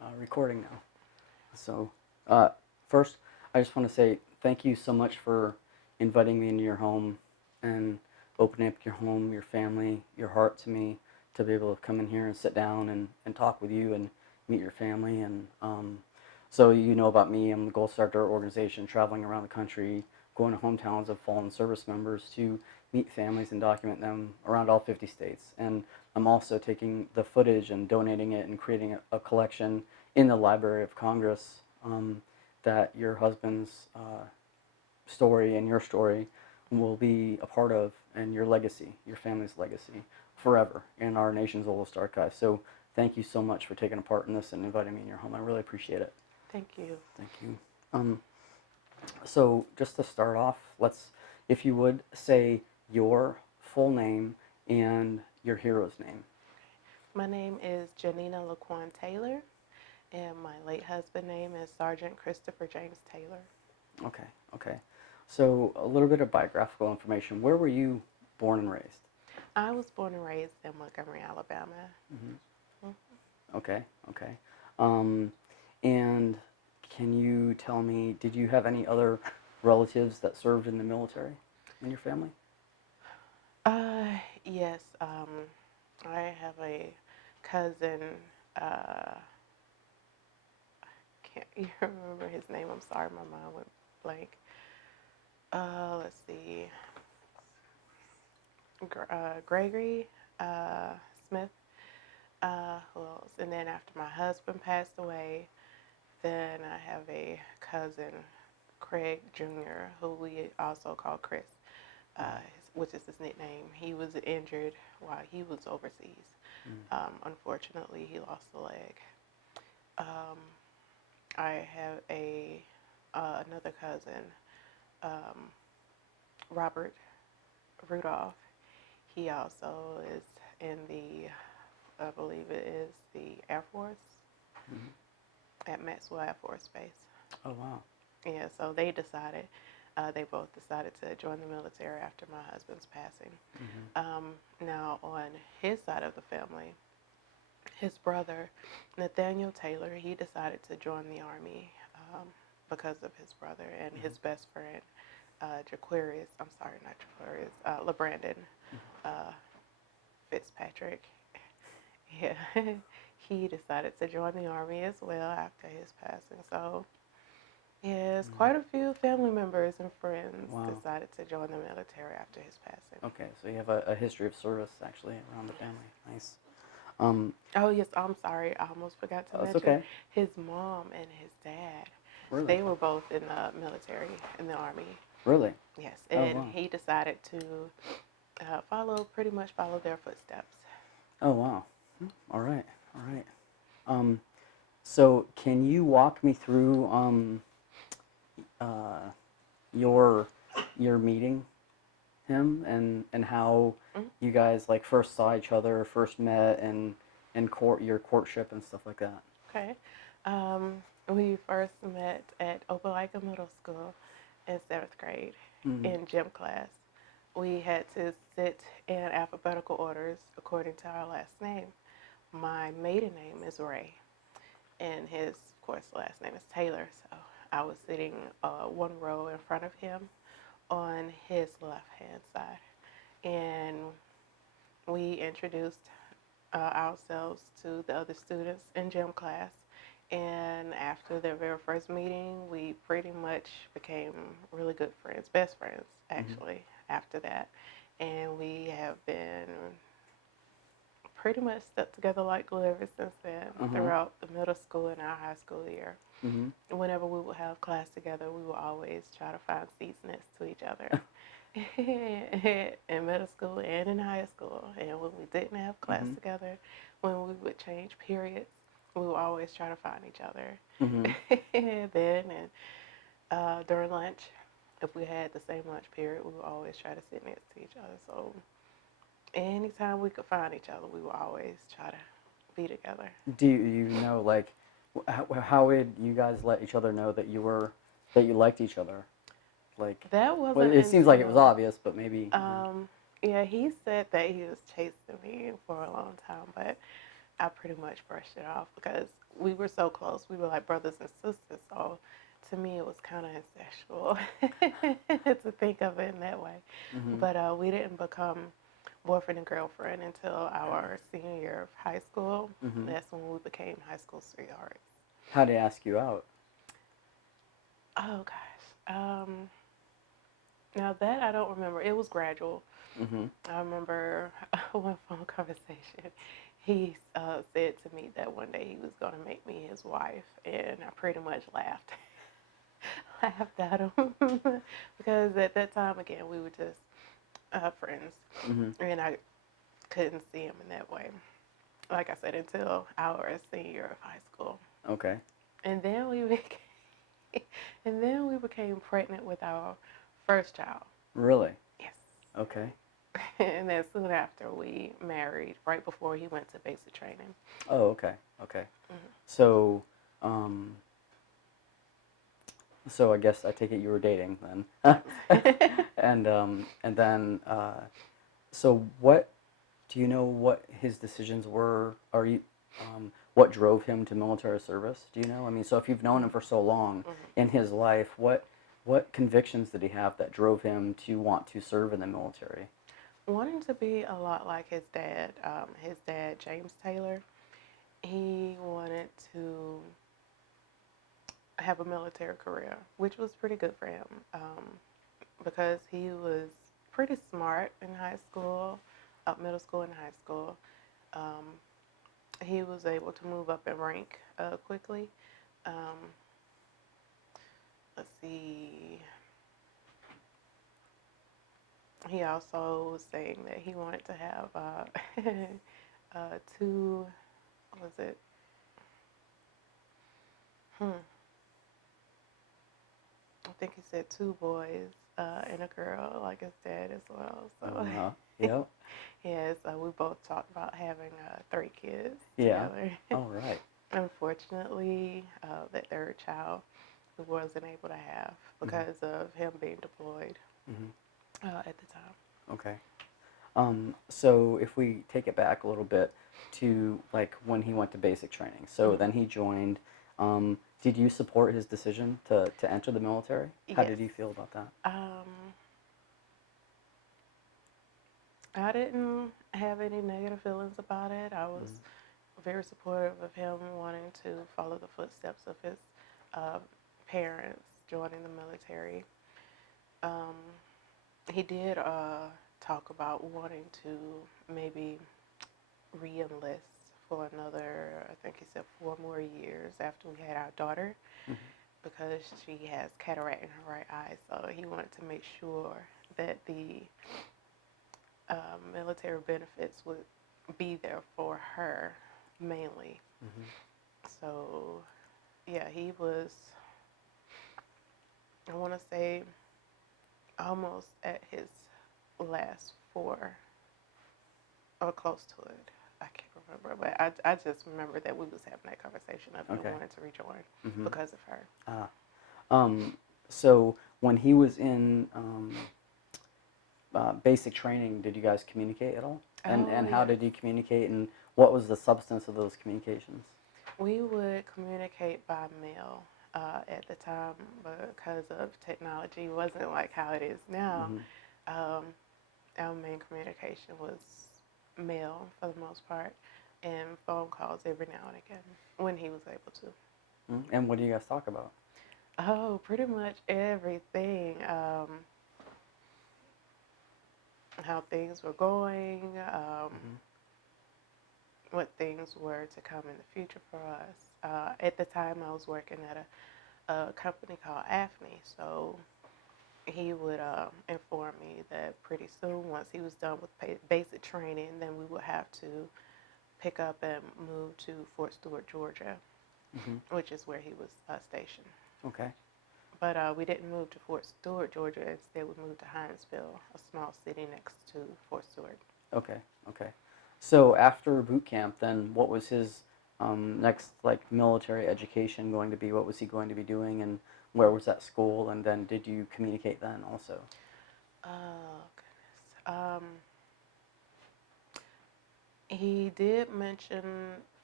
recording now. So, first, I just want to say thank you so much for inviting me into your home and opening up your home, your family, your heart to me to be able to come in here and sit down and talk with you and meet your family. And so you know about me, I'm the Gold Star Dirt organization traveling around the country, going to hometowns of fallen service members to meet families and document them around all 50 states. And I'm also taking the footage and donating it and creating a collection in the Library of Congress that your husband's story and your story will be a part of, and your legacy, your family's legacy, forever in our nation's oldest archive. So thank you so much for taking a part in this and inviting me in your home. I really appreciate it. Thank you. Thank you. So just to start off, let's, if you would, say your full name and your hero's name. My name is Janina Taylor, and my late husband's name is Sergeant Christopher James Taylor. Okay, okay. So a little bit of biographical information. Where were you born and raised? I was born and raised in Montgomery, Alabama. Mm-hmm. Mm-hmm. Okay, okay. And can you tell me, did you have any other relatives that served in the military in your family? Yes. I have a cousin. I can't even remember his name. I'm sorry, my mind went blank. Let's see. Gregory Smith. Who else? And then after my husband passed away, then I have a cousin, Craig Jr., who we also call Chris, which is his nickname. He was injured while he was overseas. Unfortunately, he lost a leg. I have another cousin, Robert Rudolph. He also is in I believe it is the Air Force, at Maxwell Air Force Base. Oh, wow. Yeah, so they both decided to join the military after my husband's passing. Now, on his side of the family, his brother, Nathaniel Taylor, he decided to join the Army because of his brother and his best friend, LeBrandon Fitzpatrick. Yeah, he decided to join the Army as well after his passing. So, yes, quite a few family members and friends decided to join the military after his passing. Okay, so you have a history of service actually around the family. Nice. Oh, yes, I'm sorry. I almost forgot to mention okay. His mom and his dad. Really? They were both in the military, in the Army. Really? Yes, and he decided to pretty much follow their footsteps. Oh, wow. All right, all right. So can you walk me through your meeting him and how you guys like first saw each other, first met, and your courtship and stuff like that? Okay. We first met at Opelika Middle School in 7th grade in gym class. We had to sit in alphabetical orders according to our last name. My maiden name is Ray, and his, of course, last name is Taylor. So I was sitting one row in front of him on his left-hand side, and we introduced ourselves to the other students in gym class. And after their very first meeting, we pretty much became really good friends, best friends, actually, after that. And we have been pretty much stuck together like glue ever since then, throughout the middle school and our high school year. Whenever we would have class together, we would always try to find seats next to each other. In middle school and in high school. And when we didn't have class together, when we would change periods, we would always try to find each other. And during lunch, if we had the same lunch period, we would always try to sit next to each other. So anytime we could find each other, we would always try to be together. Do you know, like, how would you guys let each other know that you liked each other? Like, that wasn't. Well, it seems like it was obvious, but maybe. Yeah, he said that he was chasing me for a long time, but I pretty much brushed it off because we were so close. We were like brothers and sisters. So to me, it was kind of incestual to think of it in that way. Hmm. But we didn't become boyfriend and girlfriend until our senior year of high school. Hmm. That's when we became high school sweethearts. How did he ask you out? Oh gosh. Now that I don't remember. It was gradual. Hmm. I remember one phone conversation. He said to me that one day he was going to make me his wife, and I pretty much laughed. Laughed at him because at that time, again, we were just friends, Hmm. and I couldn't see him in that way. Like I said, until our senior year of high school, Okay. and then we became, and then we became pregnant with our first child. Really? Yes. Okay. And then soon after we married, right before he went to basic training. Oh, okay. Okay. Hmm. So, um, so I guess I take it you were dating then. And then, so what do you know what his decisions were? Are you, what drove him to military service? Do you know? I mean, so if you've known him for so long Hmm. in his life, what convictions did he have that drove him to want to serve in the military? Wanting to be a lot like his dad, James Taylor, he wanted to have a military career, which was pretty good for him because he was pretty smart in high school, middle school and high school. Um, he was able to move up in rank quickly. Um, let's see. He also was saying that he wanted to have two, what was it? Hmm. I think he said two boys and a girl, like his dad as well. So, Uh-huh. Yep. yes, we both talked about having three kids Yeah. together. All right. Unfortunately, that third child we wasn't able to have Mm-hmm. because of him being deployed Mm-hmm. at the time. Okay. So if we take it back a little bit to like when he went to basic training, so Hmm. then he joined. Did you support his decision to enter the military? How Yes. did you feel about that? Um, I didn't have any negative feelings about it. I was Mm-hmm. very supportive of him wanting to follow the footsteps of his uh, parents joining the military. Um, he did talk about wanting to maybe re-enlist for another, I think he said 4 more years after we had our daughter Mm-hmm. because she has cataract in her right eye. So he wanted to make sure that the military benefits would be there for her mainly. Mm-hmm. So, yeah, he was, I want to say, almost at his last four or close to it. I can't remember, but I just remember that we was having that conversation of him Okay. wanting to rejoin Mm-hmm. because of her. Ah. So when he was in basic training, did you guys communicate at all? Oh, And how yes. did you communicate, and what was the substance of those communications? We would communicate by mail at the time because of technology wasn't like how it is now. Mm-hmm. Um, our main communication was mail for the most part and phone calls every now and again when he was able to. Mm-hmm. And what do you guys talk about? Oh, pretty much everything. How things were going, Mm-hmm. what things were to come in the future for us. At the time, I was working at a company called AFNI, so he would inform me that pretty soon, once he was done with basic training, then we would have to pick up and move to Fort Stewart, Georgia, Mm-hmm. which is where he was stationed. Okay. But we didn't move to Fort Stewart, Georgia. Instead, we moved to Hinesville, a small city next to Fort Stewart. Okay. Okay. So after boot camp, then what was his next like military education going to be? What was he going to be doing, and where was that school? And then did you communicate then also? Oh, goodness. He did mention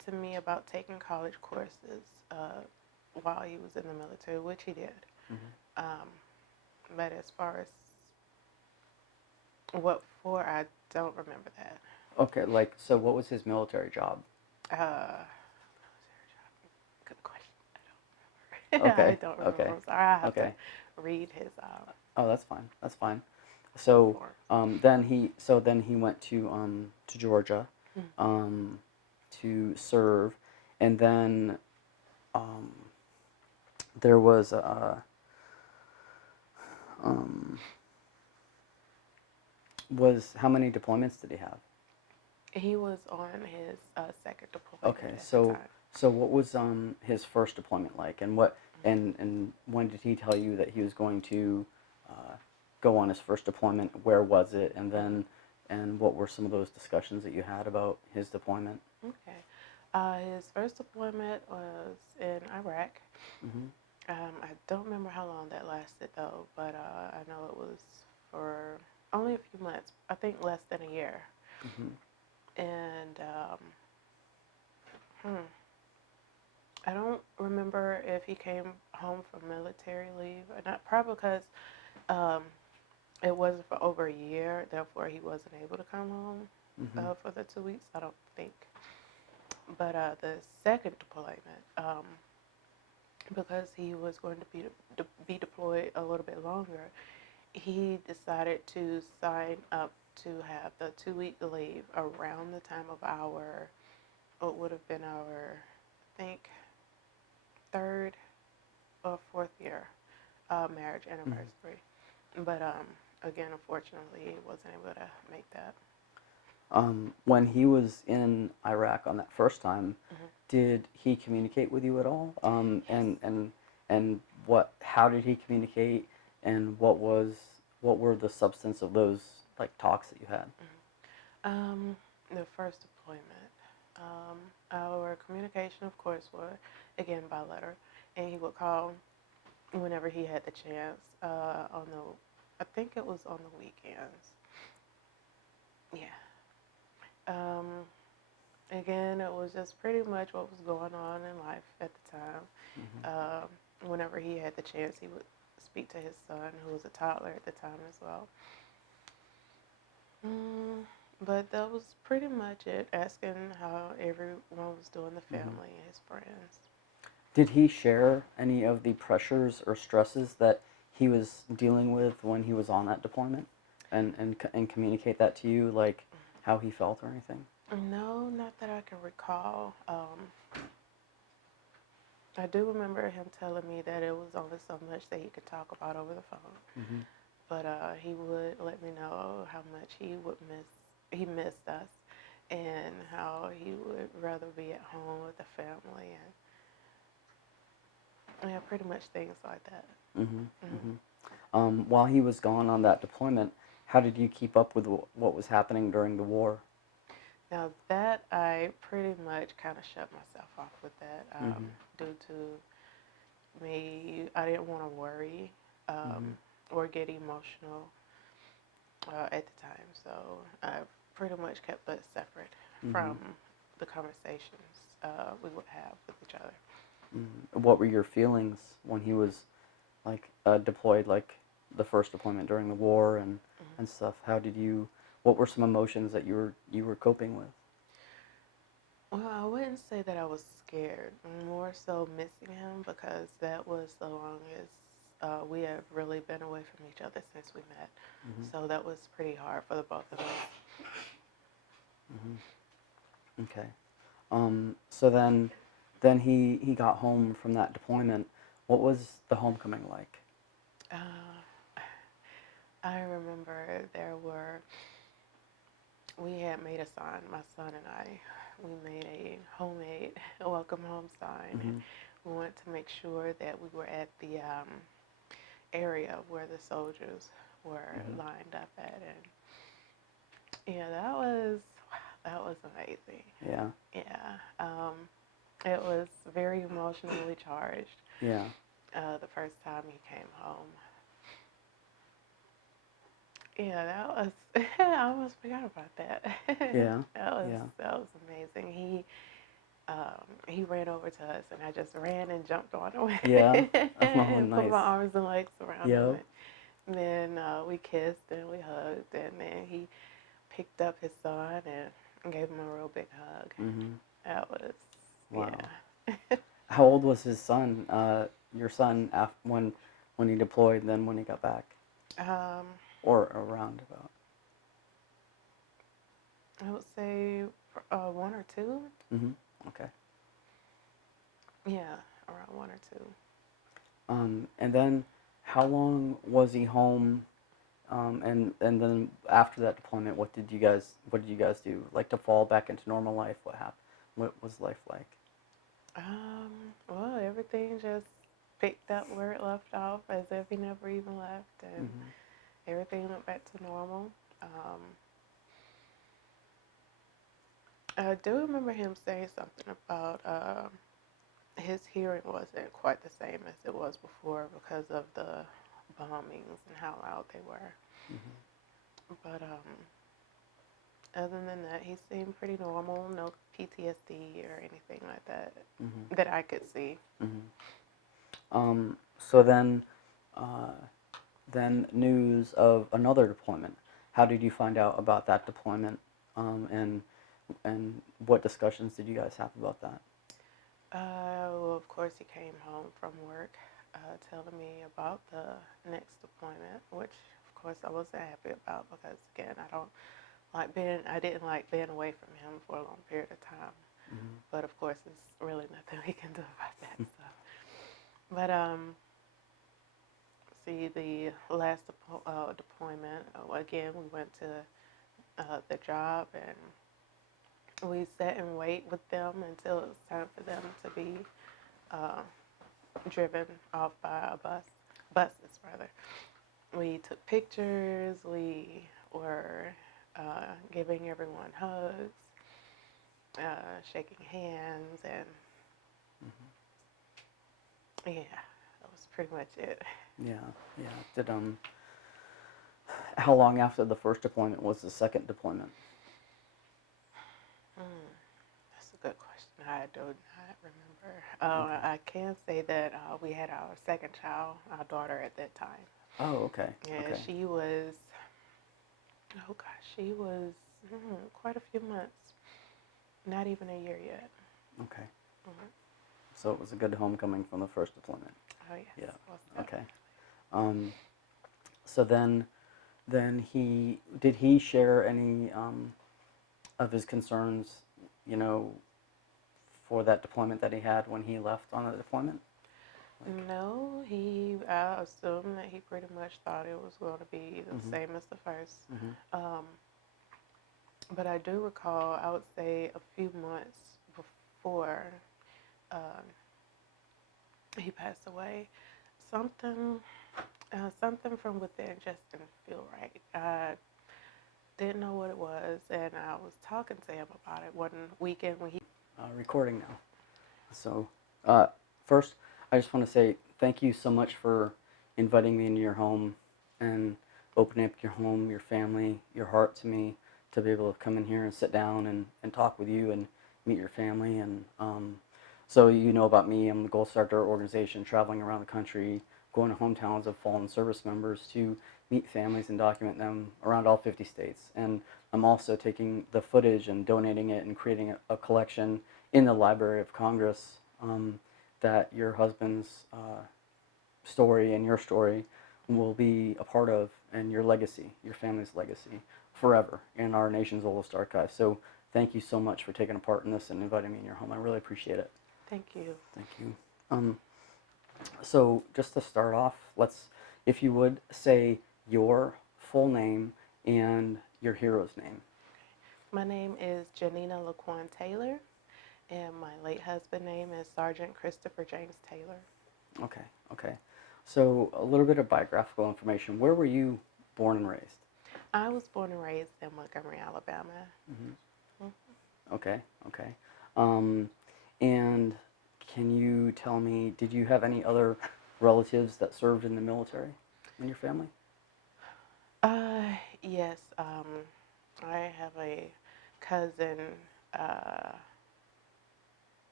to me about taking college courses while he was in the military, which he did. Um, but as far as what for, I don't remember that. Okay, like, so what was his military job? Uh, Good question. I don't remember. I Okay, don't remember. okay, I'm sorry. I have to okay. read his Oh, that's fine. That's fine. So, form. then he went to Georgia, Mhm. um, to serve, and then um, there was um, was how many deployments did he have? He was on his second deployment Okay, at the time. so what was his first deployment like, and and when did he tell you that he was going to uh, go on his first deployment? Where was it, and what were some of those discussions that you had about his deployment? Okay. His first deployment was in Iraq. Mm-hmm. I don't remember how long that lasted though, but I know it was for only a few months. I think less than a year. Mm-hmm. And I don't remember if he came home from military leave or not. Probably because um, it wasn't for over a year, therefore he wasn't able to come home Mm-hmm. for the 2 weeks. I don't think. But the second deployment, because he was going to be deployed a little bit longer, he decided to sign up to have the 2 week leave around the time of our, what would have been our, I think, third or fourth year marriage anniversary. But again, unfortunately, he wasn't able to make that. When he was in Iraq on that first time, Mm-hmm. did he communicate with you at all? Yes. And what? How did he communicate? And what were the substance of those like talks that you had? The first deployment, our communication, of course, was again by letter, and he would call whenever he had the chance. On the, I think it was on the weekends. Yeah. Um, Again, it was just pretty much what was going on in life at the time. Mm-hmm. Whenever he had the chance, he would speak to his son, who was a toddler at the time as well. But that was pretty much it, asking how everyone was doing, the Mm-hmm. family and his friends. Did he share any of the pressures or stresses that he was dealing with when he was on that deployment, and communicate that to you, like how he felt or anything? No, not that I can recall. I do remember him telling me that it was only so much that he could talk about over the phone. Mm-hmm. But he would let me know how much he missed us, and how he would rather be at home with the family, and yeah, pretty much things like that. Mm-hmm. Hmm. While he was gone on that deployment, how did you keep up with what was happening during the war? Now that I pretty much kind of shut myself off with that, Mm-hmm. due to me, I didn't want to worry Mm-hmm. or get emotional at the time, so I pretty much kept it separate Mm-hmm. from the conversations we would have with each other. Mm-hmm. What were your feelings when he was like deployed, like the first deployment during the war Mm-hmm. and stuff? How did you? What were some emotions that you were coping with? Well, I wouldn't say that I was scared. More so missing him, because that was the longest we have really been away from each other since we met. Mm-hmm. So that was pretty hard for the both of us. Mm-hmm. Okay. So then he got home from that deployment. What was the homecoming like? Uh, I remember we had made a sign, my son and I. We made a homemade welcome home sign, and Mm-hmm. we wanted to make sure that we were at the area where the soldiers were Mm-hmm. lined up at, and yeah, that was amazing. Yeah. Yeah, it was very emotionally charged. Yeah. The first time he came home, yeah, that was. I almost forgot about that. Yeah. that was Yeah. that was amazing. he ran over to us, and I just ran and jumped on him Yeah. Oh, and put nice. my arms and legs around him. Yep. And then we kissed and we hugged, and then he picked up his son and gave him a real big hug. Mm-hmm. That was, Wow. yeah. How old was his son? Your son, when he deployed, then when he got back, um, or around about? I would say 1 or 2. Mm-hmm. Okay. Yeah, around 1 or 2. And then, how long was he home? And then after that deployment, what did you guys do? Like to fall back into normal life? What happened? What was life like? Well, everything just picked up where it left off as if he never even left, and Mm-hmm. everything went back to normal. I do remember him saying something about his hearing wasn't quite the same as it was before because of the bombings and how loud they were. Mm-hmm. But other than that, he seemed pretty normal, no PTSD or anything like that Mm-hmm. that I could see. So then news of another deployment. How did you find out about that deployment? And what discussions did you guys have about that? Well, of course, he came home from work telling me about the next deployment, which, of course, I wasn't happy about because, again, I didn't like being away from him for a long period of time. Mm-hmm. But, of course, there's really nothing we can do about that. So. But, see, the last deployment, again, we went to the job and we sat and wait with them until it was time for them to be uh, driven off by buses rather. We took pictures. We were giving everyone hugs, shaking hands, and yeah, that was pretty much it. Yeah, yeah. How long after the first deployment was the second deployment? Hmm, that's a good question. I do not remember. Okay. I can say that we had our second child, our daughter, at that time. Oh, okay. Yeah, Okay. she was. Oh gosh, she was quite a few months. Not even a year yet. Okay. Hmm. So it was a good homecoming from the first deployment. Oh yes. Yeah. Okay. Um, so then did he share any of his concerns, you know, for that deployment that he had when he left on the deployment? Like, No, I assumed that he pretty much thought it was going to be the mm-hmm. same as the first. Mm-hmm. Um, but I do recall, I would say a few months before um, he passed away, something, something from within just didn't feel right. I didn't know what it was, and I was talking to him about it one weekend when he. Recording now. So, first, I just want to say thank you so much for inviting me into your home and opening up your home, your family, your heart to me to be able to come in here and sit down and talk with you and meet your family. And so, you know about me, I'm the Gold Star Dirt organization traveling around the country, going to hometowns of fallen service members to meet families and document them around all 50 states. And I'm also taking the footage and donating it and creating a collection in the Library of Congress that your husband's story and your story will be a part of, and your legacy, your family's legacy, forever in our nation's oldest archive. So thank you so much for taking a part in this and inviting me in your home. I really appreciate it. Thank you. Thank you. So just to start off, if you would, say your full name and your hero's name. My name is Janina Taylor, and my late husband's name is Sergeant Christopher James Taylor. Okay, okay. So a little bit of biographical information. Where were you born and raised? I was born and raised in Montgomery, Alabama. Mm-hmm. Mm-hmm. Okay, okay. And can you tell me, did you have any other relatives that served in the military in your family? Yes. I have a cousin.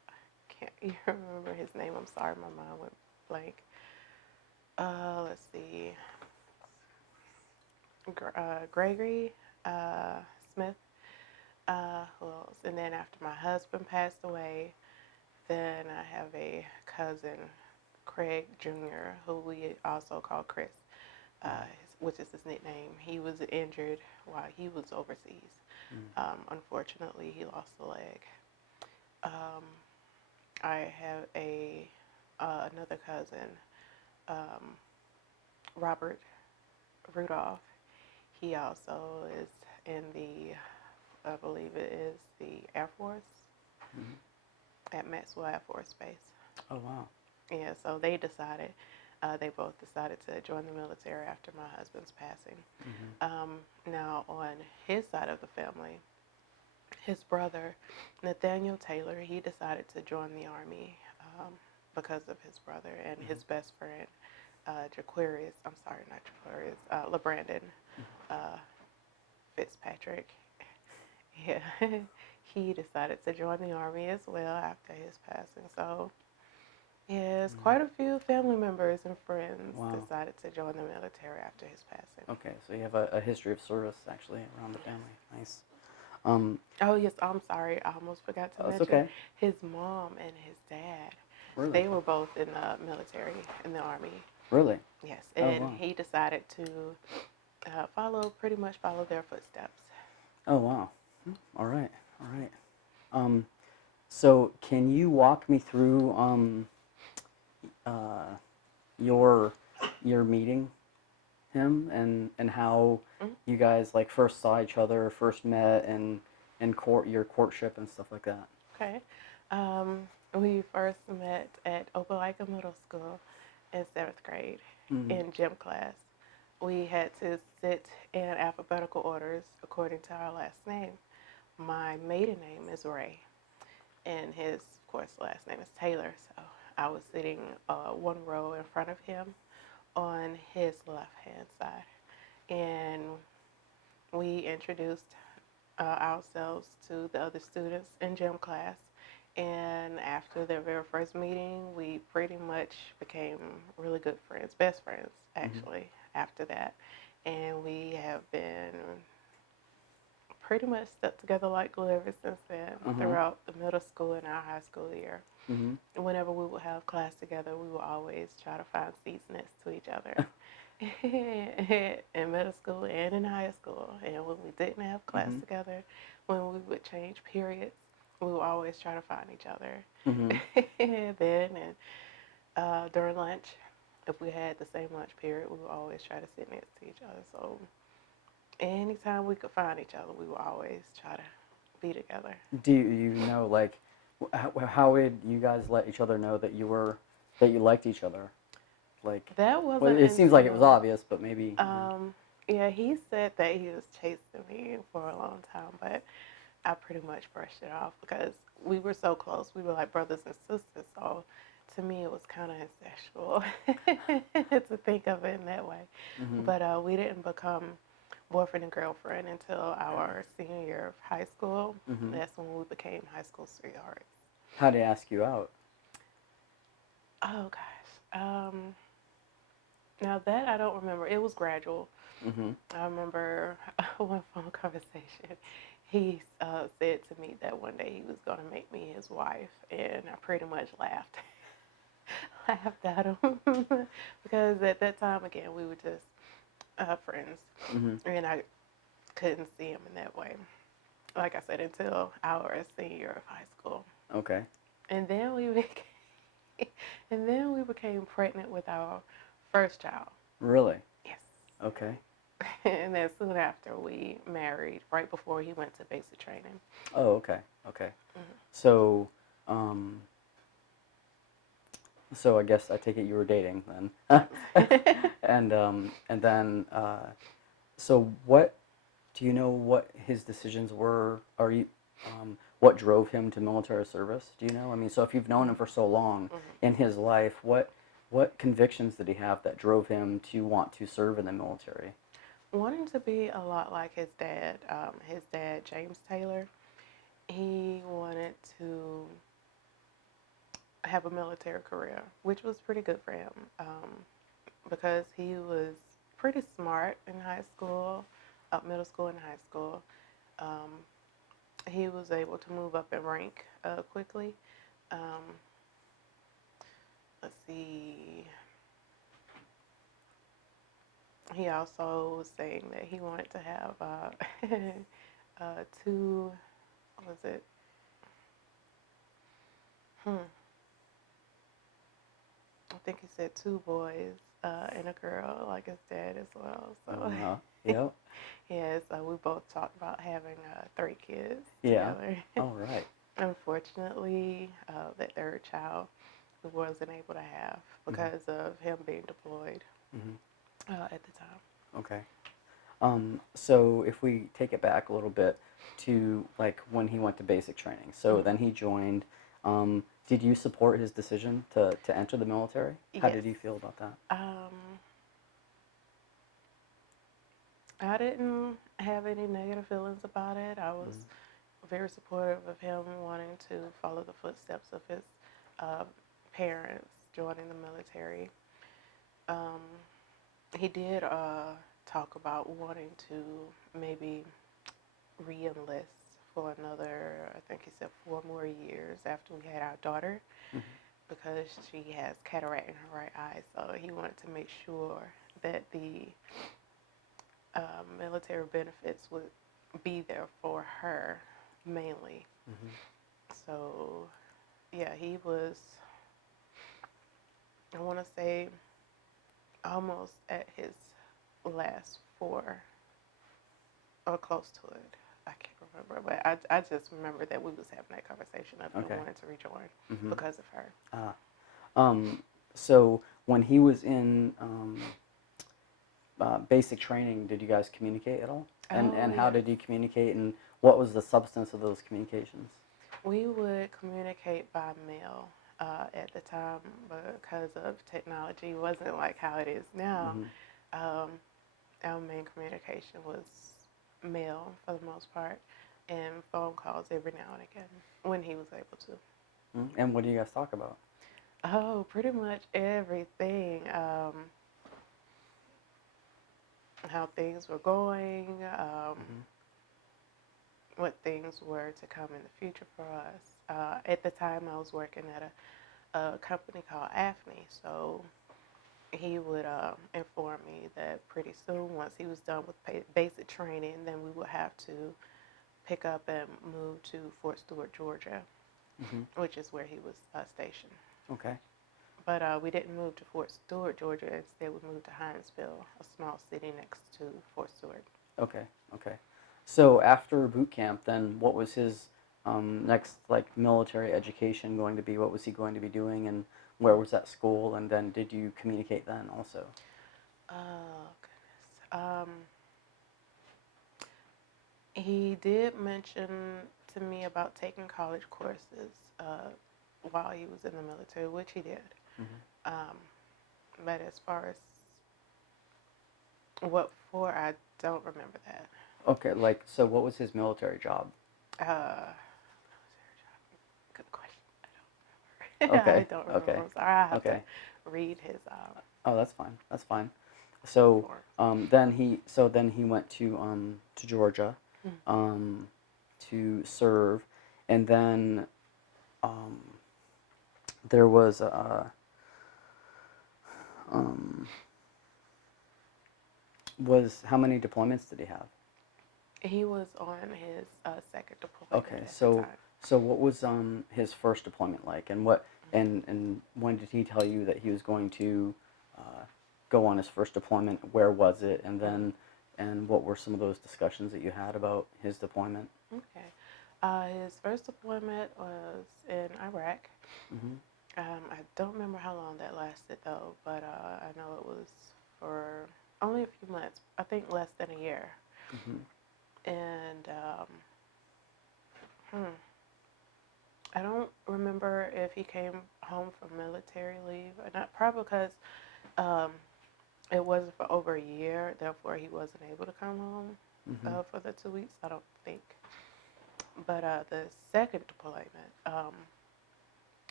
can't even remember his name. I'm sorry, my mind went blank. Let's see. Gregory Smith. Who else? And then after my husband passed away, then I have a cousin, Craig Jr., who we also call Chris, which is his nickname. He was injured while he was overseas. Unfortunately, he lost a leg. I have another cousin, Robert Rudolph. He also is in I believe it is the Air Force, at Maxwell Air Force Base. Oh, wow. Yeah, so they both decided to join the military after my husband's passing. Now, on his side of the family, his brother, Nathaniel Taylor, he decided to join the Army because of his brother, and his best friend, LeBrandon Fitzpatrick. Yeah, he decided to join the Army as well after his passing. So, yes, quite a few family members and friends decided to join the military after his passing. Okay, so you have a history of service, actually, around the family. Nice. Oh, yes, I'm sorry. I almost forgot to mention okay. his mom and his dad. Really? They were both in the military, in the Army. Really? Yes, and he decided to pretty much follow their footsteps. Oh, wow. All right. All right. So can you walk me through your meeting him and how you guys like first saw each other, first met, and your courtship and stuff like that? Okay. We first met at Opelika Middle School in 7th grade in gym class. We had to sit in alphabetical orders according to our last name. My maiden name is Ray, and his, of course, last name is Taylor. So I was sitting one row in front of him on his left-hand side, and we introduced ourselves to the other students in gym class. And after their very first meeting, we pretty much became really good friends, best friends, actually, after that. And we have been pretty much stuck together like glue ever since then, throughout the middle school and our high school year. Whenever we would have class together, we would always try to find seats next to each other. In middle school and in high school. And when we didn't have class together, when we would change periods, we would always try to find each other. And during lunch, if we had the same lunch period, we would always try to sit next to each other. So anytime we could find each other, we would always try to be together. Do you know, like, how would you guys let each other know that you liked each other? Like, that wasn't. Well, it seems like it was obvious, but maybe. Yeah, he said that he was chasing me for a long time, but I pretty much brushed it off because we were so close. We were like brothers and sisters, so to me it was kind of incestual to think of it in that way. But we didn't become boyfriend and girlfriend until our senior year of high school. That's when we became high school sweethearts. How did he ask you out? Oh, gosh. Now that I don't remember. It was gradual. I remember one phone conversation. He said to me that one day he was going to make me his wife, and I pretty much laughed at him because at that time, again, we were just friends, and I couldn't see him in that way. Like I said, until our senior year of high school. Okay. And then we became pregnant with our first child. Really? Yes. Okay. And then soon after we married, right before he went to basic training. Oh, okay. Okay. So, so I guess I take it you were dating then. and then, so what, do you know what his decisions were? What drove him to military service? Do you know? I mean, so if you've known him for so long in his life, what convictions did he have that drove him to want to serve in the military? Wanting to be a lot like his dad, James Taylor. He wanted to have a military career, which was pretty good for him because he was pretty smart in high school, middle school and high school. Um, he was able to move up in rank quickly. Um, let's see. He also was saying that he wanted to have two, what was it? I think he said two boys and a girl, like his dad as well. So, Yep. yeah, so we both talked about having three kids Yeah. together. All right. Unfortunately, the third child we wasn't able to have because of him being deployed at the time. Okay. So if we take it back a little bit to like when he went to basic training, so then he joined. Did you support his decision to enter the military? How Yes. did you feel about that? I didn't have any negative feelings about it. I was very supportive of him wanting to follow the footsteps of his uh, parents joining the military. He did talk about wanting to maybe re-enlist for another, I think he said 4 more years after we had our daughter, because she has cataract in her right eye. So he wanted to make sure that the military benefits would be there for her mainly. So, yeah, he was, I want to say, almost at his last 4 or close to it. I can't remember, but I just remember that we was having that conversation of him wanting to rejoin because of her. So when he was in basic training, did you guys communicate at all? And how did you communicate, and what was the substance of those communications? We would communicate by mail at the time because of technology. It wasn't like how it is now. Our main communication was mail for the most part and phone calls every now and again when he was able to. And what do you guys talk about? Oh, pretty much everything. How things were going, what things were to come in the future for us. At the time, I was working at a company called AFNI, so he would inform me that pretty soon, once he was done with basic training, then we would have to pick up and move to Fort Stewart, Georgia, which is where he was stationed. Okay. But we didn't move to Fort Stewart, Georgia. Instead, we moved to Hinesville, a small city next to Fort Stewart. Okay. Okay. So after boot camp, then what was his next like military education going to be? What was he going to be doing, and where was that school? And then did you communicate then also? Oh, goodness. He did mention to me about taking college courses while he was in the military, which he did. But as far as what for, I don't remember that. Okay, like, so what was his military job? Good question. I don't remember. Okay. I don't remember. Okay. I'm sorry. I have Okay. to read his. Oh, that's fine. That's fine. So then he went to Georgia to serve, and then there was how many deployments did he have? He was on his second deployment. Okay, at the so time. what was his first deployment like, and and when did he tell you that he was going to go on his first deployment? Where was it, and then what were some of those discussions that you had about his deployment? Okay, his first deployment was in Iraq. I don't remember how long that lasted though, but I know it was for only a few months. I think less than a year. And I don't remember if he came home from military leave or not. Probably because it wasn't for over a year. Therefore, he wasn't able to come home for the 2 weeks. I don't think. But the second deployment,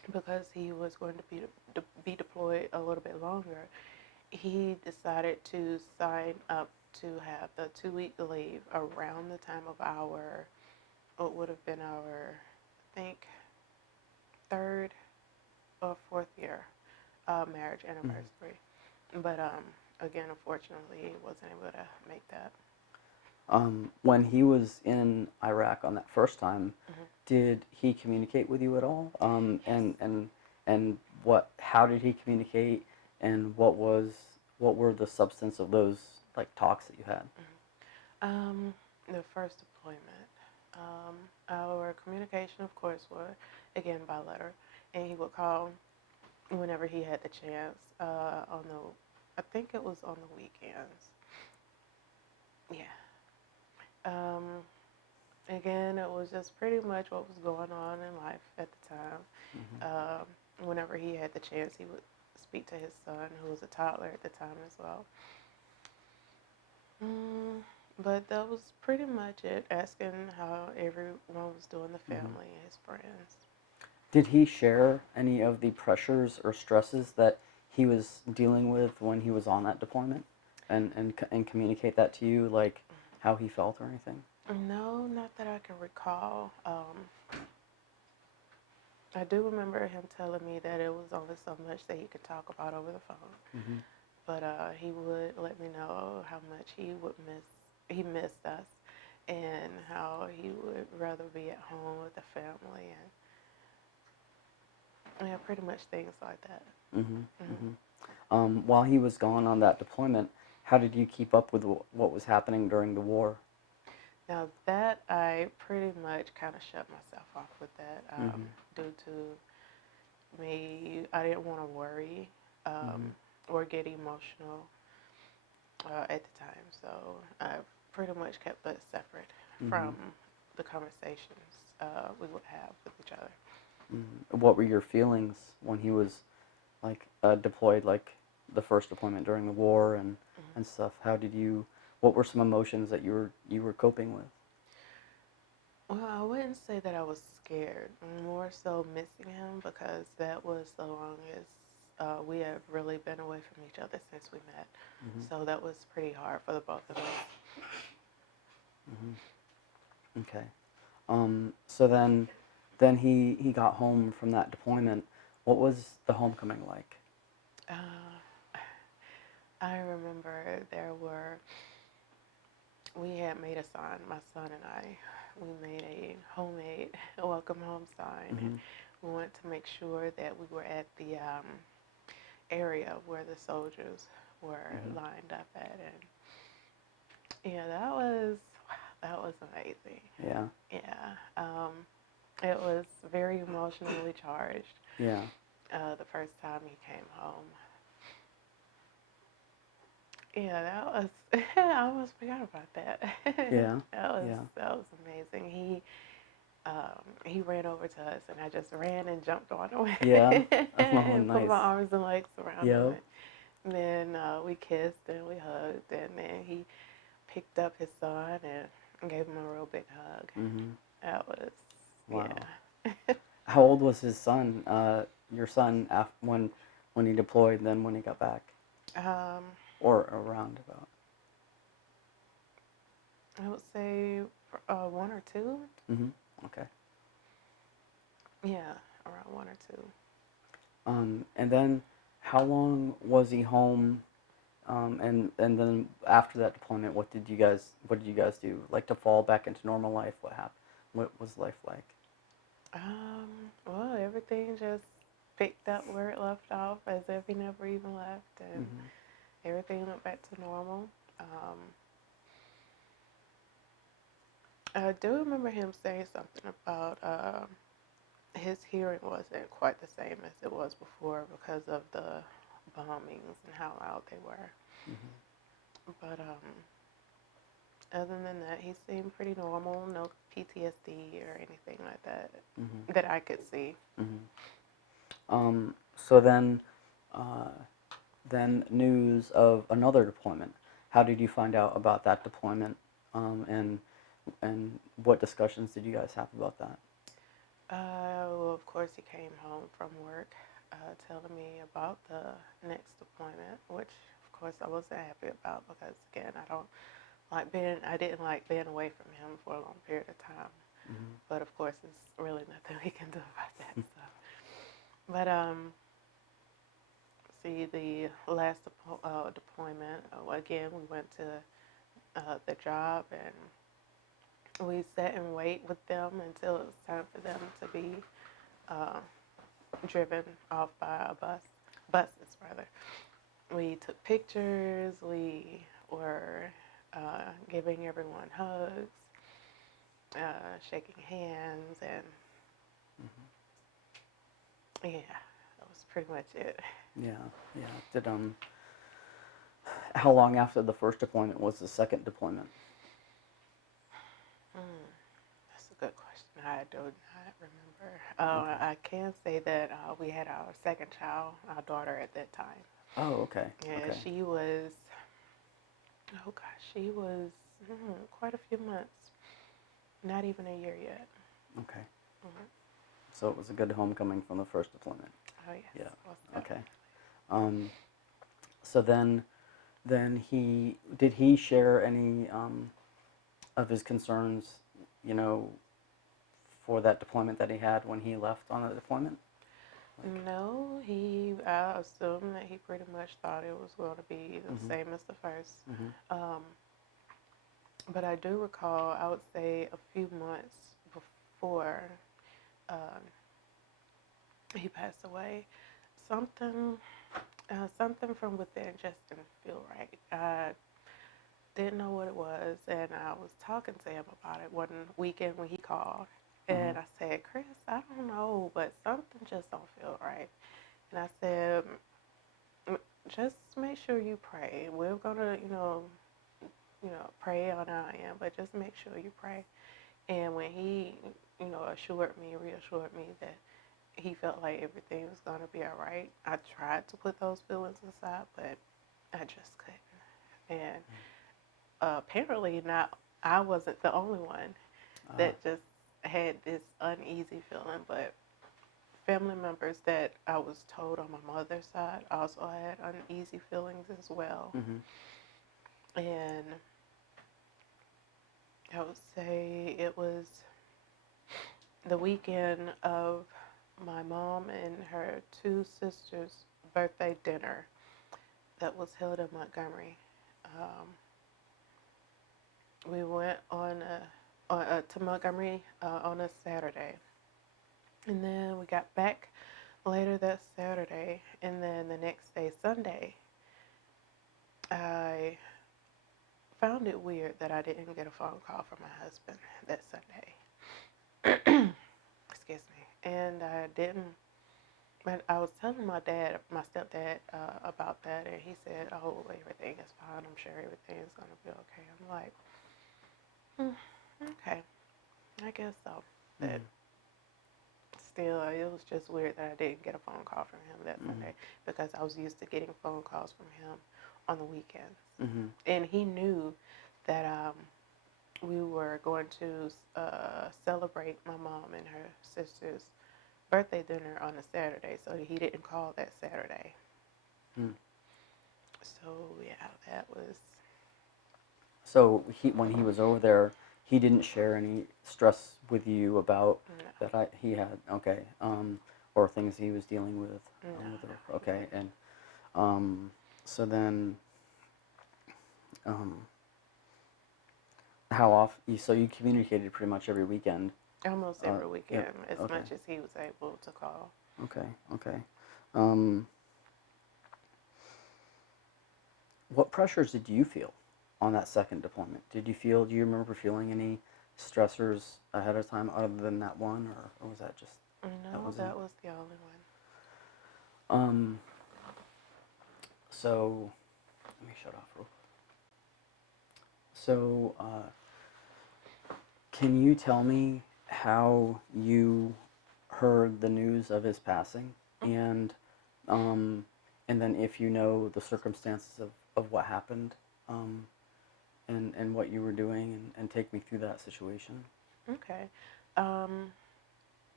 because he was going to be deployed a little bit longer, he decided to sign up to have the 2 week leave around the time of our, what would have been our, I think, third or fourth year marriage anniversary. But again, unfortunately, he wasn't able to make that. When he was in Iraq on that first time, Mm-hmm. did he communicate with you at all? Yes. And how did he communicate? And what were the substance of those like talks that you had? The first deployment, our communication, of course, was again by letter, and he would call whenever he had the chance. I think it was on the weekends. Yeah. Um, Again, it was just pretty much what was going on in life at the time. Whenever he had the chance, he would speak to his son, who was a toddler at the time as well. But that was pretty much it, asking how everyone was doing, the family, his friends. Did he share any of the pressures or stresses that he was dealing with when he was on that deployment, and communicate that to you, like how he felt or anything? No, not that I can recall. I do remember him telling me that it was only so much that he could talk about over the phone. But he would let me know how much he missed us, and how he would rather be at home with the family, and yeah, pretty much things like that. While he was gone on that deployment, how did you keep up with what was happening during the war? Now that I pretty much kind of shut myself off with that, due to me, I didn't want to worry or get emotional at the time, so I pretty much kept that separate from the conversations we would have with each other. What were your feelings when he was like deployed, like the first deployment during the war and stuff? What were some emotions that you were coping with? Well, I wouldn't say that I was scared. More so missing him, because that was the longest we have really been away from each other since we met. So that was pretty hard for the both of us. Okay. So then he got home from that deployment. What was the homecoming like? Uh, I remember we had made a sign, my son and I. We made a homemade welcome home sign, and we wanted to make sure that we were at the area where the soldiers were lined up at, and yeah, that was amazing. Yeah. Yeah, it was very emotionally charged. Yeah. The first time he came home. Yeah, that was. I almost forgot about that. Yeah. that was Yeah. that was amazing. He ran over to us, and I just ran and jumped on him Yeah. Oh, and put nice. my arms and legs around him. Yep. And then we kissed and we hugged, and then he picked up his son and gave him a real big hug. That was, Wow. yeah. How old was his son? Your son when he deployed, then when he got back, um, or around about? I would say one or two. Okay. Yeah, around one or two. And then how long was he home? And then after that deployment, what did you guys do? Like to fall back into normal life? What happened? What was life like? Well, everything just picked up where it left off, as if he never even left, and everything went back to normal. I do remember him saying something about his hearing wasn't quite the same as it was before because of the bombings and how loud they were. But other than that, he seemed pretty normal. No PTSD or anything like that that I could see. So then news of another deployment. How did you find out about that deployment? And what discussions did you guys have about that? Well, of course, he came home from work telling me about the next deployment, which, of course, I wasn't happy about because, again, I didn't like being away from him for a long period of time. Mm-hmm. But, of course, there's really nothing we can do about that. So. But, see, the last deployment, again, we went to the job and we sat and wait with them until it was time for them to be uh, driven off by buses rather. We took pictures. We were giving everyone hugs, shaking hands, and yeah, that was pretty much it. Yeah, yeah. How long after the first deployment was the second deployment? Hmm, that's a good question. I do not remember. Okay. I can say that we had our second child, our daughter, at that time. Oh, okay. Yeah, Okay. she was. Oh gosh, she was quite a few months. Not even a year yet. Okay. Hmm. So it was a good homecoming from the first deployment. Oh yes. Yeah. Okay. Um, so then did he share any of his concerns, you know, for that deployment that he had when he left on the deployment? Like, No, I assume that he pretty much thought it was going to be the mm-hmm, same as the first. mm-hmm, Um, but I do recall, I would say a few months before um, he passed away, something, something from within just didn't feel right. I didn't know what it was, and I was talking to him about it one weekend when he called. mm-hmm, And I said, Chris, I don't know, but something just don't feel right. And I said, just make sure you pray. We're gonna, pray on our end, but just make sure you pray. And when he, reassured me that he felt like everything was gonna be all right, I tried to put those feelings aside, but I just couldn't. And apparently, not I wasn't the only one uh, that just had this uneasy feeling, but family members that I was told on my mother's side also had uneasy feelings as well. mm-hmm, And I would say it was the weekend of my mom and her two sisters' birthday dinner that was held in Montgomery. Um, we went to Montgomery on a Saturday, and then we got back later that Saturday, and then the next day, Sunday, I found it weird that I didn't get a phone call from my husband that Sunday. Excuse me. And I didn't. And I was telling my stepdad, about that, and he said, "Oh, everything is fine. I'm sure everything is gonna be okay." I'm like, okay, I guess so. But mm-hmm, still, it was just weird that I didn't get a phone call from him that mm-hmm, Sunday because I was used to getting phone calls from him on the weekends, mm-hmm. and he knew that we were going to celebrate my mom and her sister's birthday dinner on a Saturday, so he didn't call that Saturday. Mm. So yeah, that was So when he was over there, he didn't share any stress with you about no, that he had, okay, or things he was dealing no, with no, her, he okay, didn't. and so then um, how often? So you communicated pretty much every weekend. Almost every weekend, Yep. as Okay. much as he was able to call. Okay. Okay. Um, what pressures did you feel on that second deployment? Did you feel? Do you remember feeling any stressors ahead of time other than that one, or was that just that No, was it? that was the only one. Um. So let me shut off real quick. So, can you tell me how you heard the news of his passing, and um, and then if you know the circumstances of what happened, um, and what you were doing, and take me through that situation. Okay. Um,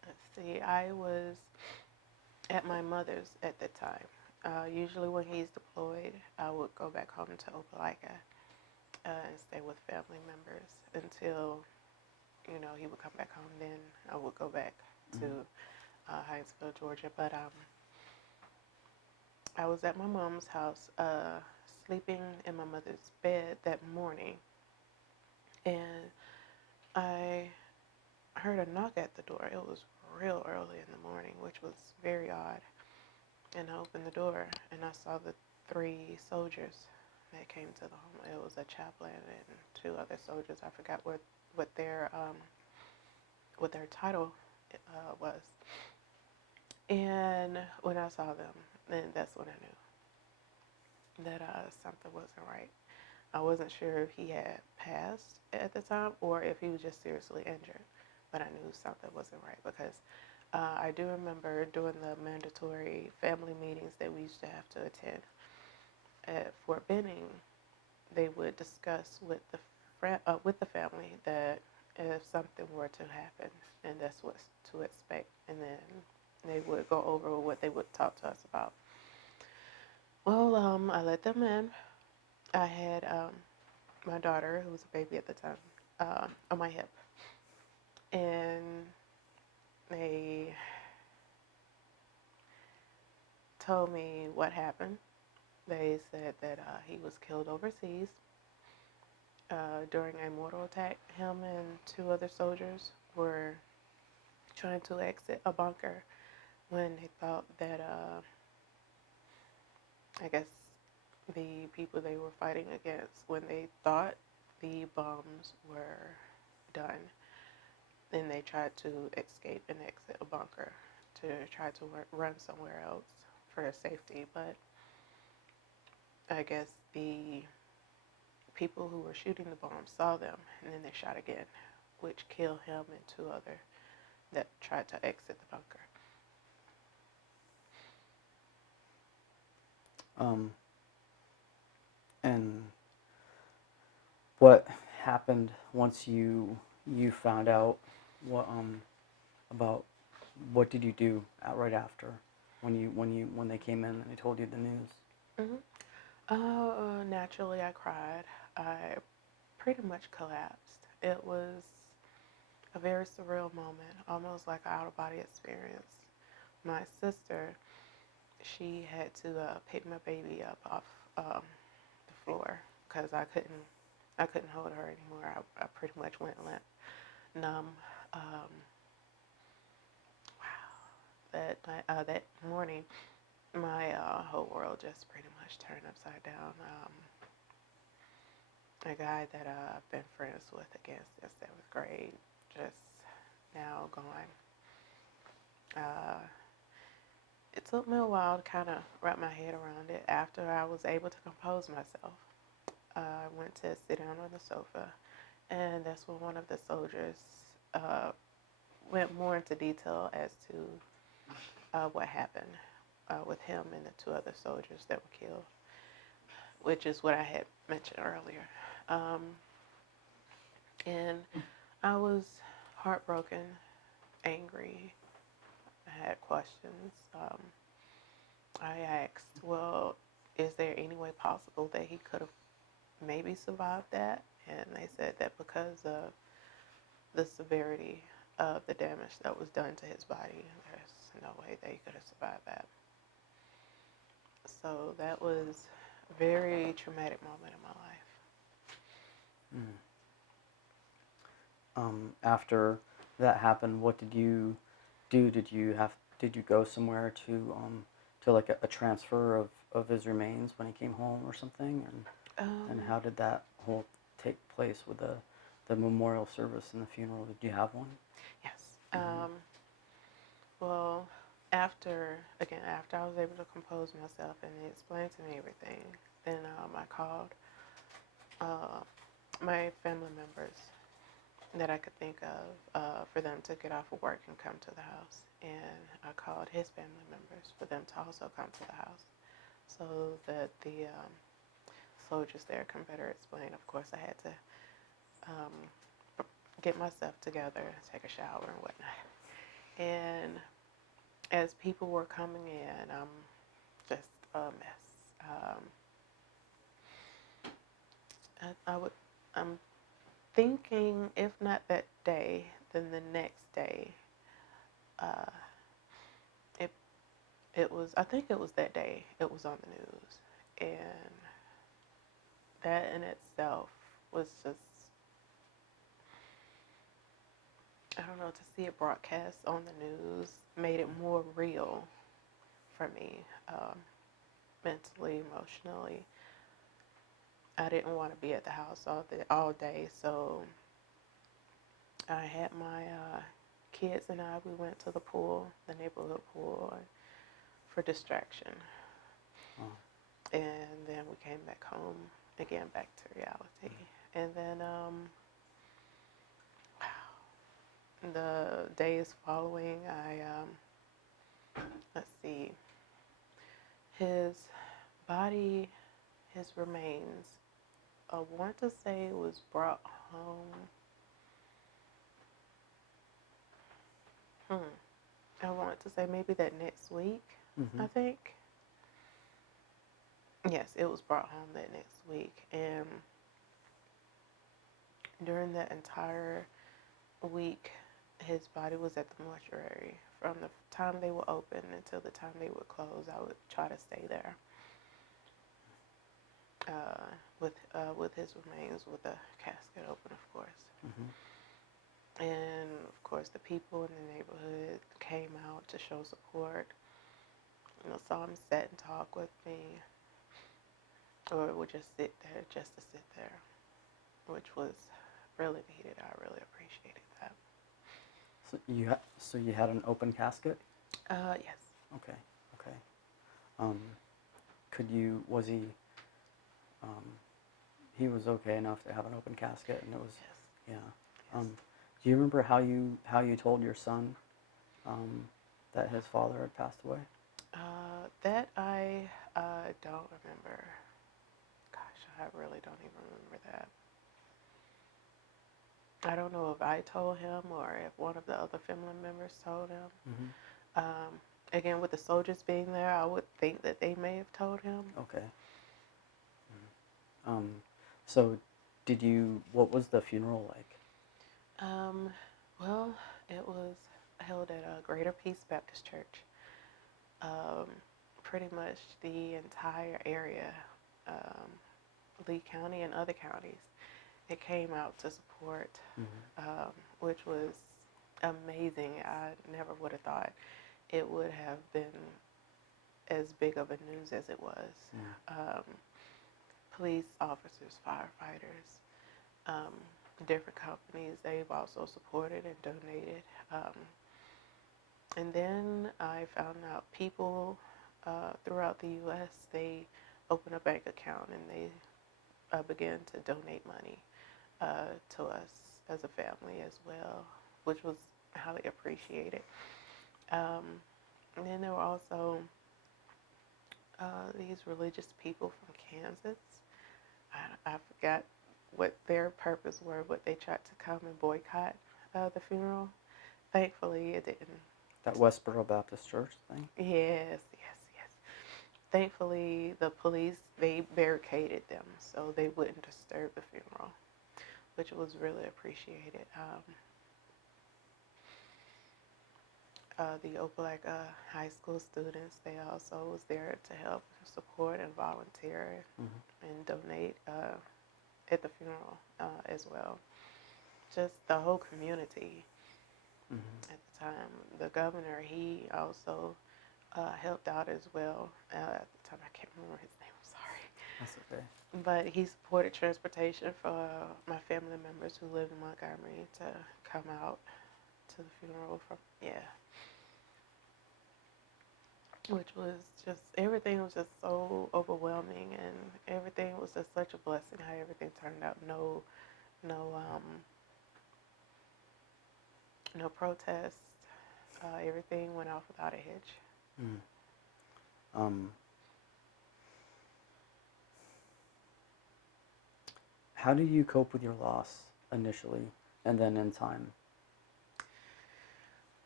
Let's see, I was at my mother's at the time. Usually when he's deployed, I would go back home to Opelika and stay with family members until, he would come back home. Then I would go back to Hinesville, Georgia. But I was at my mom's house, sleeping in my mother's bed that morning, and I heard a knock at the door. It was real early in the morning, which was very odd. And I opened the door, and I saw the 3 soldiers that came to the home. It was a chaplain and 2 other soldiers. I forgot what their title was. And when I saw them, then that's when I knew that something wasn't right. I wasn't sure if he had passed at the time or if he was just seriously injured, but I knew something wasn't right because I do remember during the mandatory family meetings that we used to have to attend at Fort Benning, they would discuss with the family that if something were to happen, and that's what to expect, and then they would go over what they would talk to us about. Well, I let them in. I had my daughter, who was a baby at the time, on my hip, and they told me what happened. They said that he was killed overseas during a mortar attack. Him and 2 other soldiers were trying to exit a bunker when they thought that, I guess, the people they were fighting against, when they thought the bombs were done, then they tried to escape and exit a bunker to try to run somewhere else for safety. But I guess the people who were shooting the bombs saw them, and then they shot again, which killed him and 2 others that tried to exit the bunker. And what happened once you found out what about what did you do right after when they came in and they told you the news? Naturally, I cried. I pretty much collapsed. It was a very surreal moment, almost like an out-of-body experience. My sister, she had to pick my baby up off the floor because I couldn't hold her anymore. I pretty much went limp, numb. That morning, my whole world just pretty much turned upside down. A guy that I've been friends with again since 7th grade, just now gone. It took me a while to kind of wrap my head around it. After I was able to compose myself, I went to sit down on the sofa, and that's when one of the soldiers went more into detail as to what happened with him and the 2 other soldiers that were killed, which is what I had mentioned earlier. And I was heartbroken, angry. I had questions. I asked, well, is there any way possible that he could have maybe survived that? And they said that because of the severity of the damage that was done to his body, there's no way that he could have survived that. So that was a very traumatic moment in my life. After that happened, what did you do? Did you go somewhere to like a transfer of his remains when he came home or something? And how did that whole take place with the memorial service and the funeral? Did you have one? Yes. Well, after I was able to compose myself and they explained to me everything, then I called my family members that I could think of for them to get off of work and come to the house. And I called his family members for them to also come to the house so that the soldiers there can better explain. Of course, I had to get myself together, take a shower and whatnot. And as people were coming in, I'm just a mess. I'm thinking, if not that day, then the next day. Uh, it it was. I think it was that day. It was on the news, and that in itself was just, I don't know, to see it broadcast on the news made it more real for me, mentally, emotionally. I didn't want to be at the house all day, so I had my kids and we went to the pool, the neighborhood pool, for distraction. Oh. And then we came back home, again, back to reality. And then the days following, let's see, his body, his remains, I want to say was brought home. I want to say maybe that next week, I think. Yes, it was brought home that next week. And during that entire week, his body was at the mortuary. From the time they were open until the time they would close, I would try to stay there with his remains, with the casket open, of course. And of course, the people in the neighborhood came out to show support. Saw him sit and talk with me, or would just sit there just to sit there, which was really needed. I really appreciated that. So you had an open casket? Yes. Okay. Was he? He was okay enough to have an open casket, and it was. Yes. Yeah. Do you remember how you told your son that his father had passed away? That I don't remember. Gosh, I really don't even remember that. I don't know if I told him or if one of the other family members told him. Again, with the soldiers being there, I would think that they may have told him. Okay. So what was the funeral like? Well, it was held at a Greater Peace Baptist Church. Pretty much the entire area, Lee County and other counties, it came out to support, which was amazing. I never would have thought it would have been as big of a news as it was. Police officers, firefighters, different companies, they've also supported and donated. And then I found out people throughout the U.S., they open a bank account and they began to donate money to us as a family as well, which was highly appreciated. And then there were also these religious people from Kansas. I forgot what their purpose were, but they tried to come and boycott the funeral. Thankfully, it didn't. That Westboro Baptist Church thing? Yes. Thankfully, the police, they barricaded them so they wouldn't disturb the funeral, which was really appreciated. The Opelika high school students, they also was there to help support and volunteer and donate at the funeral as well. Just the whole community at the time. The governor, he also helped out as well. At the time, I can't remember his name, I'm sorry. That's okay. But he supported transportation for my family members who live in Montgomery to come out to the funeral which was just, everything was just so overwhelming, and everything was just such a blessing how everything turned out. No protests. Everything went off without a hitch. How do you cope with your loss initially and then in time?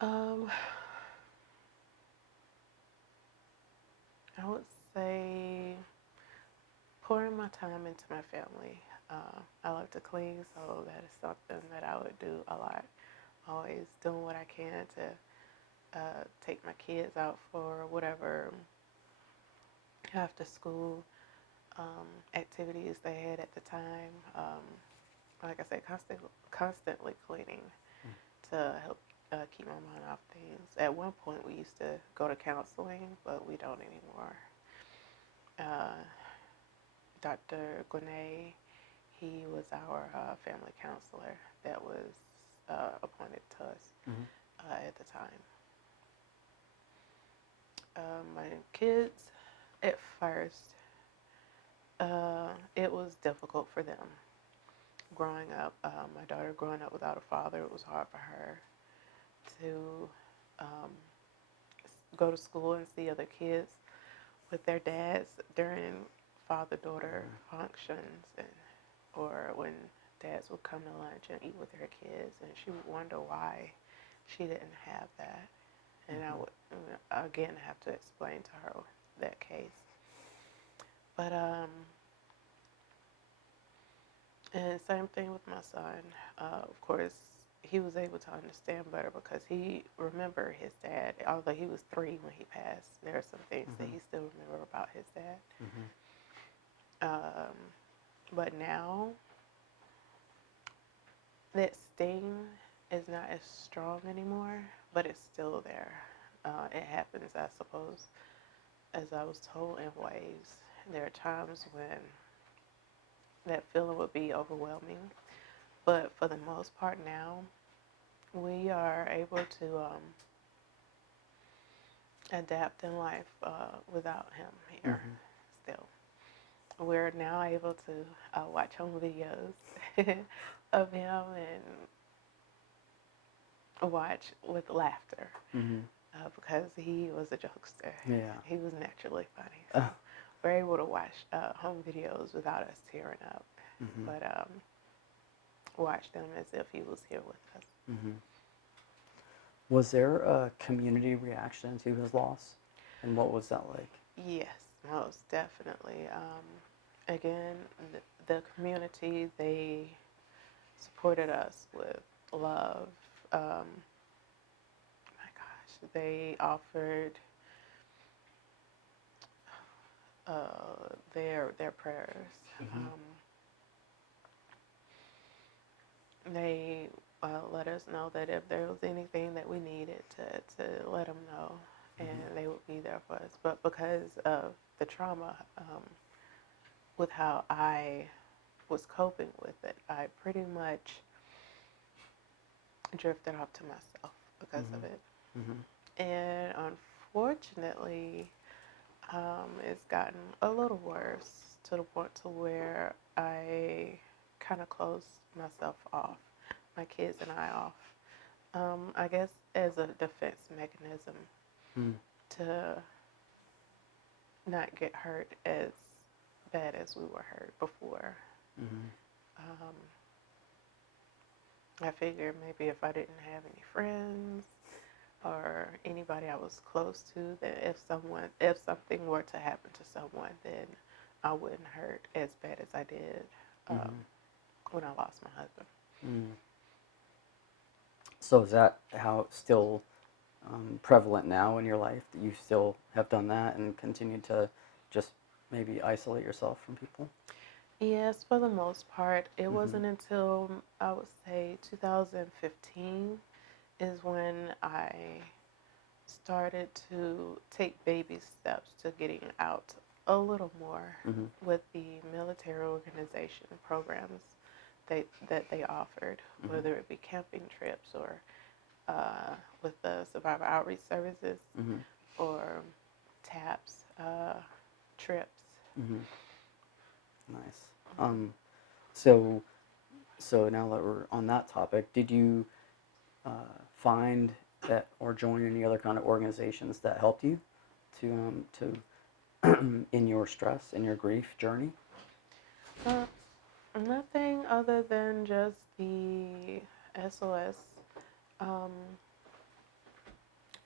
Um, I would say pouring my time into my family. I love to clean, so that is something that I would do a lot. Always doing what I can to take my kids out for whatever after school activities they had at the time. Like I said, constantly cleaning to help keep my mind off things. At one point, we used to go to counseling, but we don't anymore. Uh, Dr. Gwinnett, he was our family counselor that was appointed to us Mm-hmm. at the time. My kids, at first, it was difficult for them growing up. My daughter growing up without a father, it was hard for her to um, go to school and see other kids with their dads during father-daughter functions, or when dads would come to lunch and eat with their kids, and she would wonder why she didn't have that. And I would again have to explain to her that case. But and same thing with my son. Of course, he was able to understand better because he remembered his dad. Although he was 3 when he passed, there are some things that he still remember about his dad. But now that sting is not as strong anymore, but it's still there. It happens, I suppose, as I was told, in waves. There are times when that feeling would be overwhelming, but for the most part now, we are able to adapt in life without him here still. We're now able to watch home videos of him and watch with laughter because he was a jokester. Yeah. He was naturally funny. So we're able to watch home videos without us tearing up, but watch them as if he was here with us. Was there a community reaction to his loss? And what was that like? Yes, most definitely. Again, the community, they supported us with love. My gosh, they offered their prayers. They let us know that if there was anything that we needed to let them know, and they would be there for us. But because of the trauma, with how I was coping with it, I pretty much drifted off to myself because of it. And unfortunately, it's gotten a little worse to the point to where I kind of closed myself off, my kids and I off. I guess as a defense mechanism to not get hurt as bad as we were hurt before. I figured maybe if I didn't have any friends or anybody I was close to, that if something were to happen to someone, then I wouldn't hurt as bad as I did when I lost my husband. So is that how it's still prevalent now in your life, that you still have done that and continue to just maybe isolate yourself from people? Yes, for the most part. It wasn't until, I would say, 2015 is when I started to take baby steps to getting out a little more with the military organization programs that they offered, whether it be camping trips or with the survivor outreach services or TAPS trips. Nice. So now that we're on that topic, did you find that or join any other kind of organizations that helped you to in your stress, in your grief journey? Nothing other than just the SOS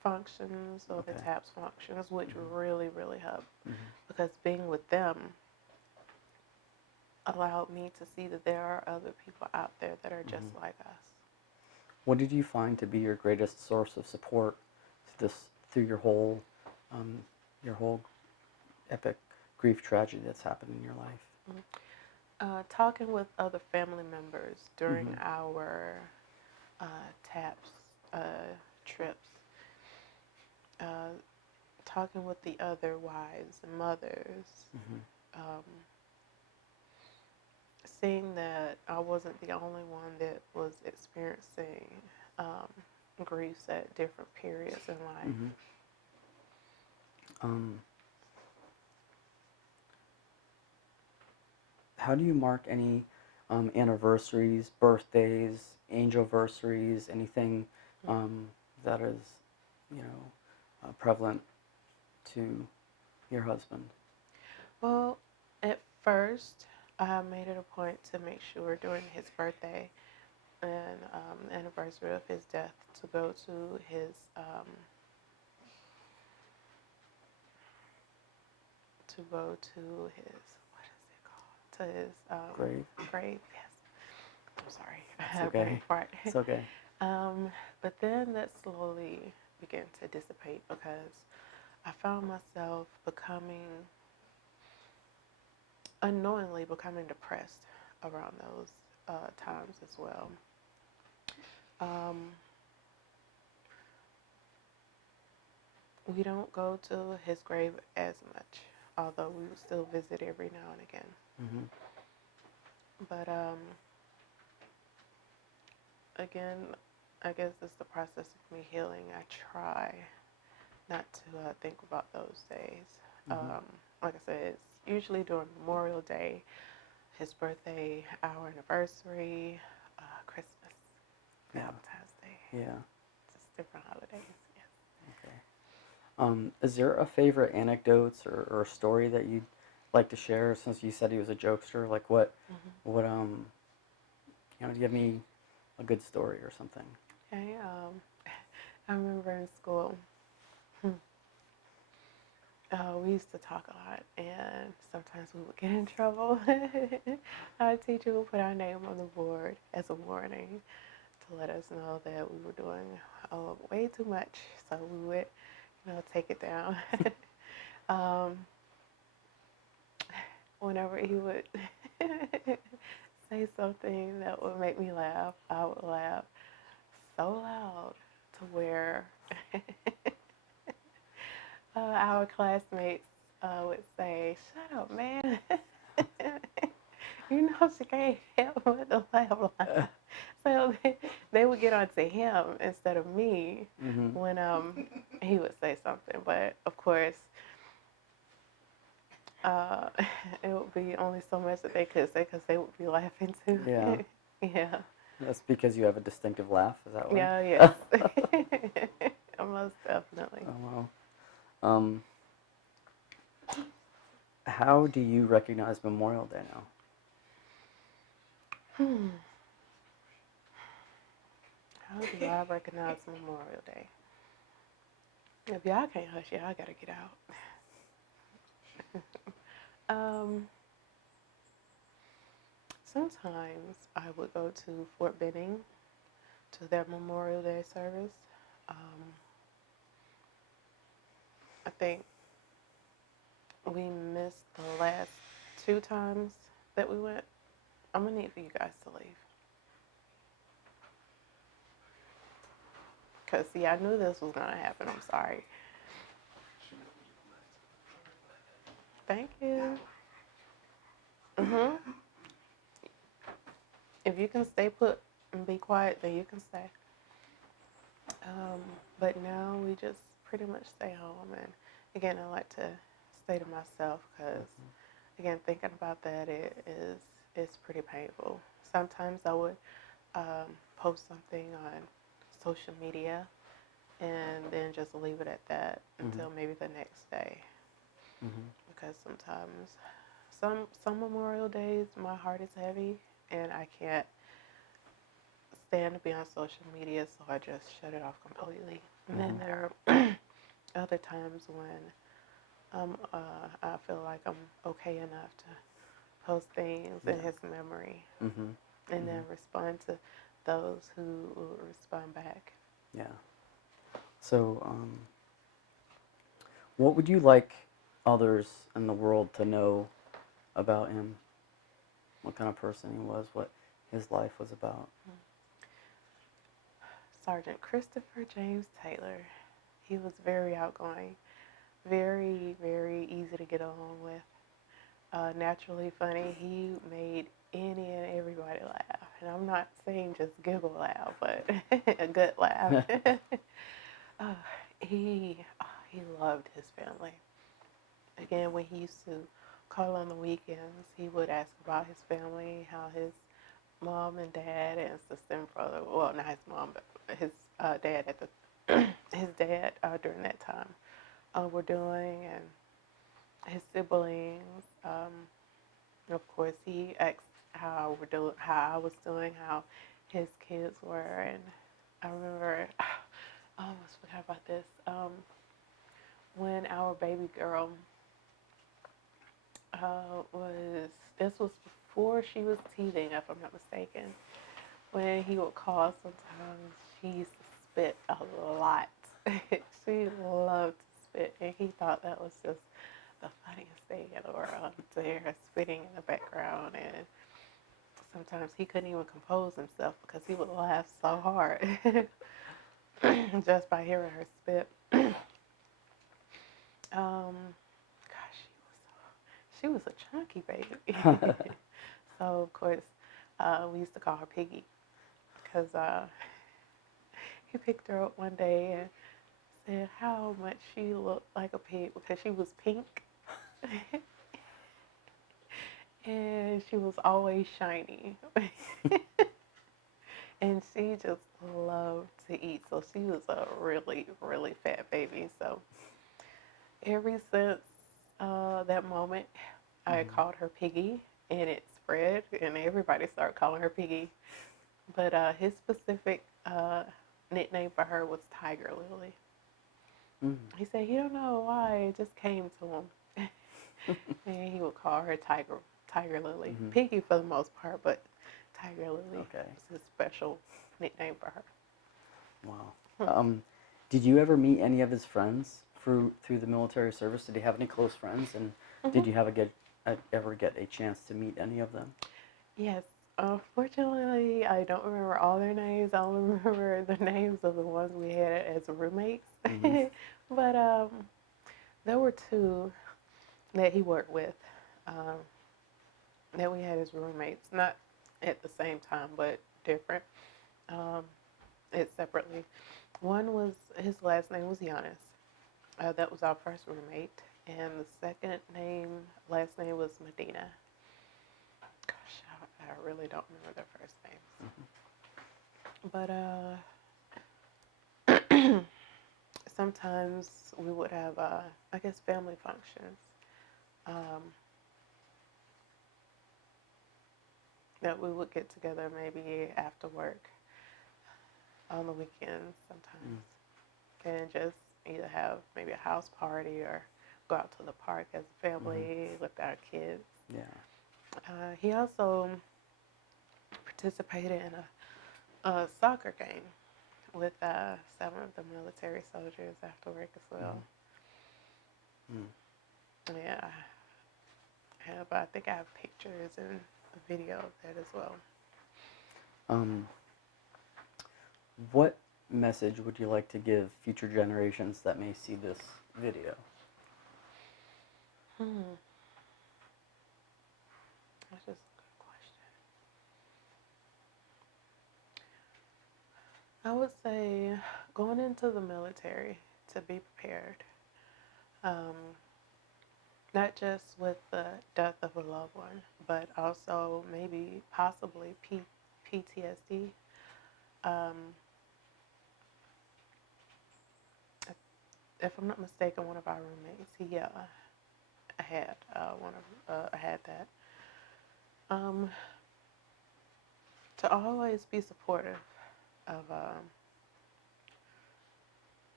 functions or the Okay. TAPS functions, which Mhm. really, really helped Mhm. because being with them allowed me to see that there are other people out there that are just Mhm. like us. What did you find to be your greatest source of support to this through um, your whole epic grief tragedy that's happened in your life? Talking with other family members during Mhm. our TAPS trips, uh, talking with the other wives and mothers, Mhm. um, seeing that I wasn't the only one that was experiencing um, griefs at different periods in life. Mhm. Um, how do you mark any anniversaries, birthdays, angelversaries, anything um, that is, prevalent to your husband? Well, at first, I made it a point to make sure during his birthday and anniversary of his death to go to his what is it called? To his Grave? grave. Yes. I'm sorry, I It's had a brain okay. fart. It's okay. But then that slowly began to dissipate because I found myself unknowingly becoming depressed around those times as well. Um, we don't go to his grave as much, although we would still visit every now and again. Mhm. But again, I guess it's the process of me healing. I try not to think about those days. Mhm. Like I said, it's usually during Memorial Day, his birthday, our anniversary, Christmas, Yeah. Valentine's Day, Yeah. just different holidays. Yes. Okay. Is there a favorite anecdotes or story that you'd like to share? Since you said he was a jokester, like what do you have me a good story or something? Okay. I remember in school, we used to talk a lot, and sometimes we would get in trouble. Our teacher would put our name on the board as a warning to let us know that we were doing way too much. So we would, take it down. um, Whenever he would say something that would make me laugh, I would laugh so loud to where our classmates would say, "Shut up, man." She can't help but to laugh. So they would get onto him instead of me Mhm. when he would say something. But of course, uh, it would be only so much that they could say because they would be laughing too. Yeah. Yeah. That's because you have a distinctive laugh. Is that why? Yeah. Yes. Most definitely. Oh wow. Um, how do you recognize Memorial Day now? Hmm. How do I recognize Memorial Day? If y'all can't hush, y'all gotta get out. Sometimes I would go to Fort Benning to their Memorial Day service. Um, I think we missed the last 2 times that we went. I'm gonna need for you guys to leave. Cause see, I knew this was gonna happen. I'm sorry. Thank you. Mhm. If you can stay put and be quiet, then you can stay. Um, but now we just pretty much stay home. And again, I like to stay to myself because again, thinking about that, it's pretty painful. Sometimes I would post something on social media and then just leave it at that Mhm. until maybe the next day. Mhm. Because sometimes some Memorial Days my heart is heavy and I can't stand to be on social media, so I just shut it off completely. And then there are other times when I feel like I'm okay enough to post things in his memory, and then respond to those who will respond back. Yeah. So, what would you like others in the world to know about him? What kind of person he was? What his life was about? Sergeant Christopher James Taylor. He was very outgoing, very, very easy to get along with, naturally funny. He made any and everybody laugh. And I'm not saying just giggle laugh, but a good laugh. uh, he loved his family. Again, when he used to call on the weekends, he would ask about his family, how his mom and dad and sister and brother, well, not his mom, but his dad at the his dad during that time were doing, and his siblings. Of course, he asked how I was doing, how his kids were, and I remember I almost forgot about this. When our baby girl this was before she was teething, if I'm not mistaken. When he would call, sometimes she used to spit a lot. She loved to spit, and he thought that was just the funniest thing in the world, to hear her spitting in the background. And sometimes he couldn't even compose himself because he would laugh so hard just by hearing her spit. Gosh, she was a chunky baby. So of course, we used to call her Piggy because he picked her up one day and said how much she looked like a pig because she was pink and she was always shiny. And she just loved to eat. So she was a really, really fat baby. So ever since that moment, I called her Piggy, and it spread, and everybody started calling her Piggy. But his specific nickname for her was Tiger Lily. He said he don't know why, it just came to him. And he would call her Tiger Lily. Piggy for the most part, but Tiger Lily was his special nickname for her. Wow. Did you ever meet any of his friends through the military service? Did he have any close friends, and did you ever get a chance to meet any of them? Yes. Unfortunately, I don't remember all their names. I only remember the names of the ones we had as roommates. But there were two that he worked with that we had as roommates, not at the same time, but different. It separately. One was, his last name was Giannis. That was our first roommate. And the second last name was Medina. Gosh, I really don't remember their first names. But sometimes we would have, I guess, family functions that we would get together maybe after work on the weekends sometimes, and just either have maybe a house party or go out to the park as a family with our kids. Yeah. He also participated in a soccer game with some of the military soldiers after work as well. Yeah, I think I have pictures and a video of that as well. What message would you like to give future generations that may see this video? That's just a good question. I would say going into the military, to be prepared. Not just with the death of a loved one, but also maybe possibly PTSD. If I'm not mistaken, one of our roommates, he had that. To always be supportive of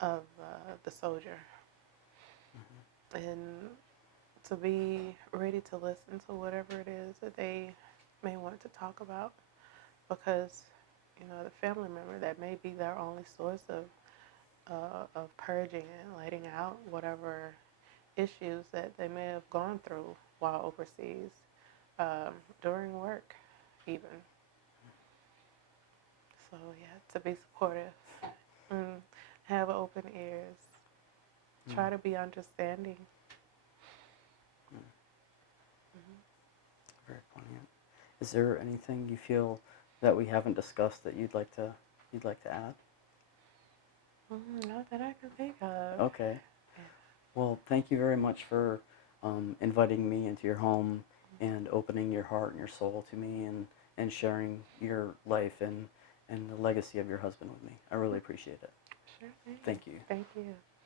of the soldier, and to be ready to listen to whatever it is that they may want to talk about, because the family member, that may be their only source of purging and letting out whatever issues that they may have gone through while overseas, during work even. So yeah, to be supportive, and have open ears, try to be understanding. Very poignant. Is there anything you feel that we haven't discussed that you'd like to add? Not that I can think of. Okay. Well, thank you very much for inviting me into your home and opening your heart and your soul to me, and sharing your life and the legacy of your husband with me. I really appreciate it. Sure thing. Thank you. Thank you.